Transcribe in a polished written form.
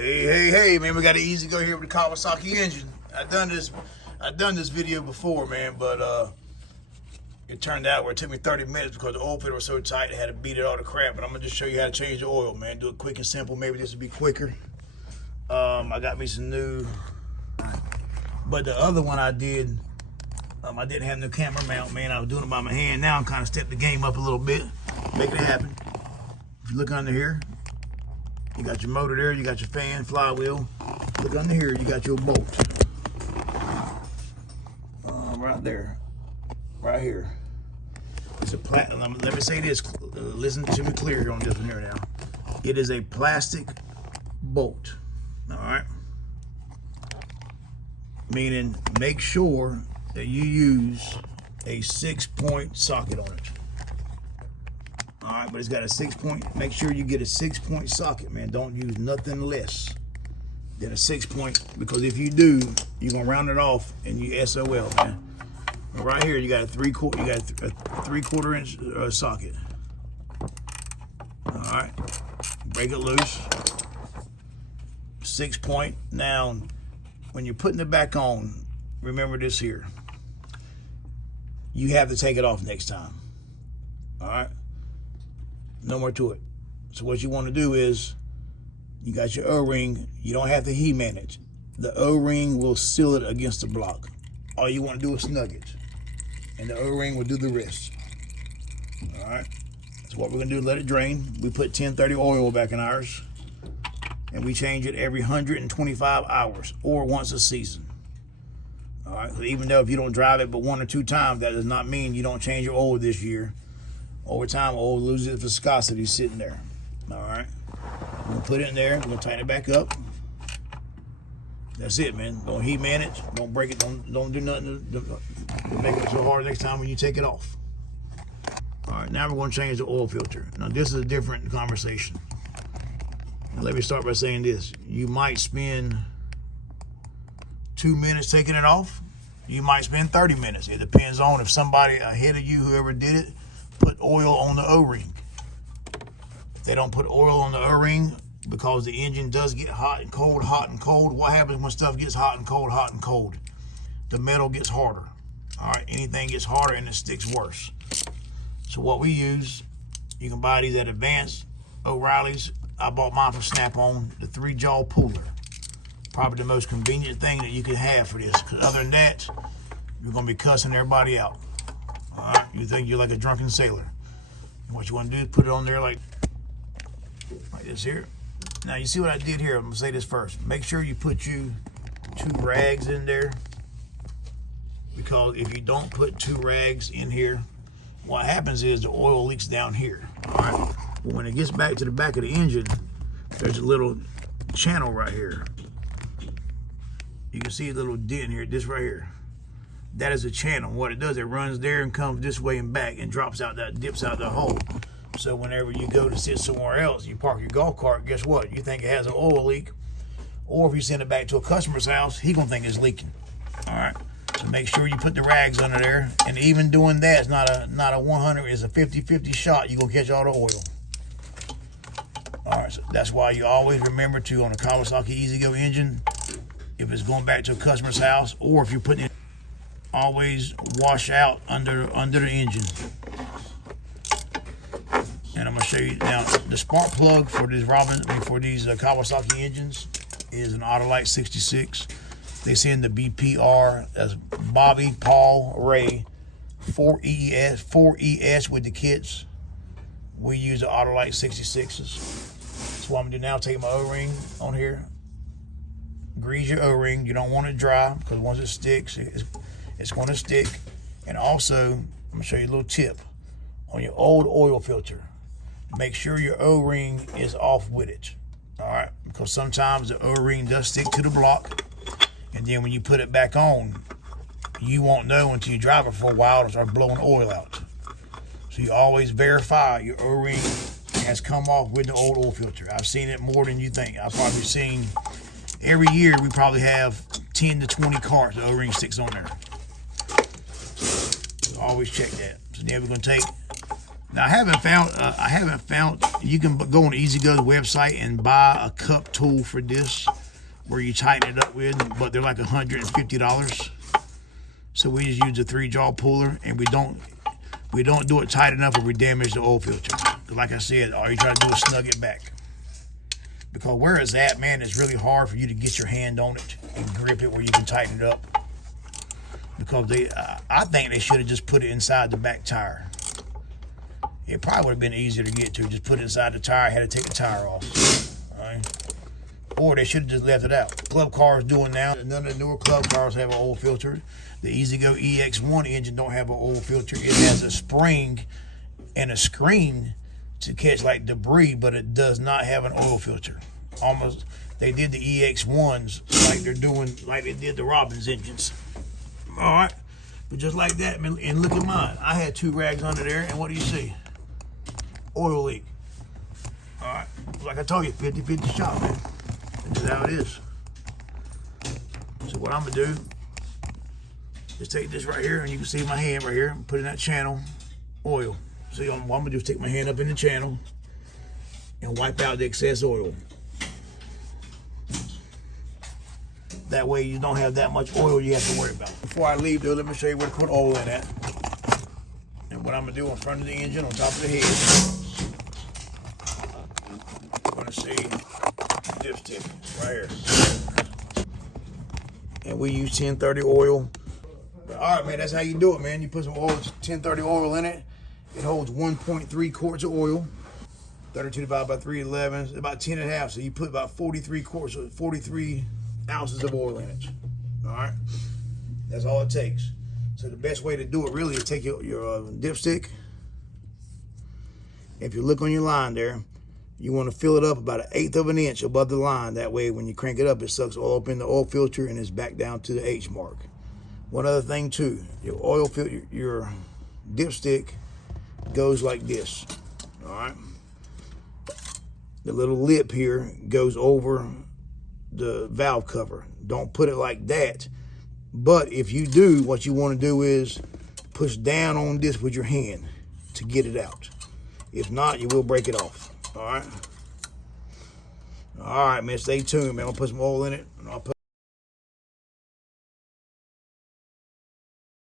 Hey, man, we got an EZGO here with the Kawasaki engine. I've done this video before, man, but it turned out where it took me 30 minutes because the oil filter was so tight I had to beat it all to crap. But I'm gonna just show you how to change the oil, man. Do it quick and simple. Maybe this will be quicker. I got me some new, but the other one I did, I didn't have no camera mount, man. I was doing it by my hand. Now I'm kind of stepping the game up a little bit, making it happen. If you look under here, you got your motor there, you got your fan, flywheel. Look under here, you got your bolt. Right there, right here. It's a platinum. Let me say this, listen to me clear here on this one here now. It is a plastic bolt, all right? Meaning, make sure that you use a 6-point socket on it. All right, but it's got a 6-point. Make sure you get a 6-point socket, man. Don't use nothing less than a 6-point, because if you do, you're gonna round it off and you SOL, man. But right here, you got a 3/4 inch socket. All right, break it loose. 6-point. Now, when you're putting it back on, remember this here. You have to take it off next time. All right. No more to it. So what you want to do is, you got your O-ring. You don't have to He-Man it. The O-ring will seal it against the block. All you want to do is snug it, and the O-ring will do the rest. All right. So what we're gonna do, let it drain. We put 1030 oil back in ours, and we change it every 125 hours or once a season. All right. So even though if you don't drive it but 1 or 2 times, that does not mean you don't change your oil this year. Over time, oil loses its viscosity sitting there. All right. We're gonna put it in there. We're gonna tighten it back up. That's it, man. Don't He-Man it. Don't break it. Don't do nothing to make it so hard next time when you take it off. All right. Now we're gonna change the oil filter. Now this is a different conversation. Now let me start by saying this. You might spend 2 minutes taking it off. You might spend 30 minutes. It depends on if somebody ahead of you, whoever did it, put oil on the O-ring. If they don't put oil on the O-ring, because the engine does get hot and cold, what happens when stuff gets hot and cold? The metal gets harder. All right, anything gets harder and it sticks worse. So what we use, you can buy these at Advanced, O'Reilly's. I bought mine from Snap-on, the 3-jaw puller. Probably the most convenient thing that you can have for this, because other than that, you're gonna be cussing everybody out. All right, you think you're like a drunken sailor. And what you want to do is put it on there like this here. Now you see what I did here. I'm gonna say this first. Make sure you put you 2 rags in there, because if you don't put 2 rags in here, what happens is the oil leaks down here. All right. But when it gets back to the back of the engine, there's a little channel right here. You can see a little dent here. This right here. That is a channel. What it does, it runs there and comes this way and back and drops out that, dips out the hole. So whenever you go to sit somewhere else, you park your golf cart, guess what? You think it has an oil leak, or if you send it back to a customer's house, he gonna think it's leaking. All right. So make sure you put the rags under there, and even doing that, it's not a 100, it's a 50-50 shot. You gonna catch all the oil. All right. So that's why you always remember to, on a Kawasaki EZGO engine, if it's going back to a customer's house, or if you're putting it, always wash out under the engine. And I'm gonna show you now, the spark plug for these Kawasaki engines is an Autolite 66. They send the BPR as Bobby, Paul, Ray, 4ES with the kits. We use the Autolite 66s. So what I'm gonna do now, take my O-ring on here, grease your O-ring. You don't want it dry, because once it sticks, it's going to stick. And also, I'm going to show you a little tip on your old oil filter. Make sure your O-ring is off with it. All right, because sometimes the O-ring does stick to the block, and then when you put it back on, you won't know until you drive it for a while to start blowing oil out. So you always verify your O-ring has come off with the old oil filter. I've seen it more than you think. I've probably seen, every year we probably have 10 to 20 carts the O-ring sticks on there. So always check that. So then we're going to take Now I haven't found. You can go on EZGO's website and buy a cup tool for this, where you tighten it up with, but they're like $150. So we just use a 3-jaw puller, and we don't do it tight enough, or we damage the oil filter. Like I said, all you try to do is snug it back. Because where it's at, man, it's really hard for you to get your hand on it and grip it where you can tighten it up. Because I think they should have just put it inside the back tire. It probably would have been easier to get to. Just put it inside the tire, had to take the tire off. All right? Or they should have just left it out. Club cars doing now. None of the newer club cars have an oil filter. The EZGO EX1 engine don't have an oil filter. It has a spring and a screen to catch like debris, but it does not have an oil filter. Almost, they did the EX1s like they're doing, like they did the Robbins engines. All right, but just like that, man. And look at mine. I had 2 rags under there, and what do you see? Oil leak. All right, like I told you, 50-50 shot, man. That's how it is. So what I'm gonna do is take this right here, and you can see my hand right here, and put in that channel, oil. So what I'm gonna do is take my hand up in the channel and wipe out the excess oil. That way you don't have that much oil you have to worry about. Before I leave though, let me show you where to put oil in at. And what I'm gonna do in front of the engine, on top of the head, you're gonna see dipstick right here. And we use 1030 oil. But all right, man, that's how you do it, man. You put some oil, 1030 oil in it. It holds 1.3 quarts of oil. 32 divided by 311 is about 10 and a half. So you put about 43 quarts, 43 ounces of oil in it. All right, that's all it takes. So the best way to do it really is take your dipstick. If you look on your line there, you want to fill it up about 1/8 of an inch above the line. That way when you crank it up, it sucks all up in the oil filter and it's back down to the H mark. One other thing too, your oil filter, your dipstick goes like this. All right, the little lip here goes over the valve cover. Don't put it like that, but if you do, what you want to do is push down on this with your hand to get it out. If not, you will break it off. All right, man, stay tuned, man. I'll put some oil in it, and I'll put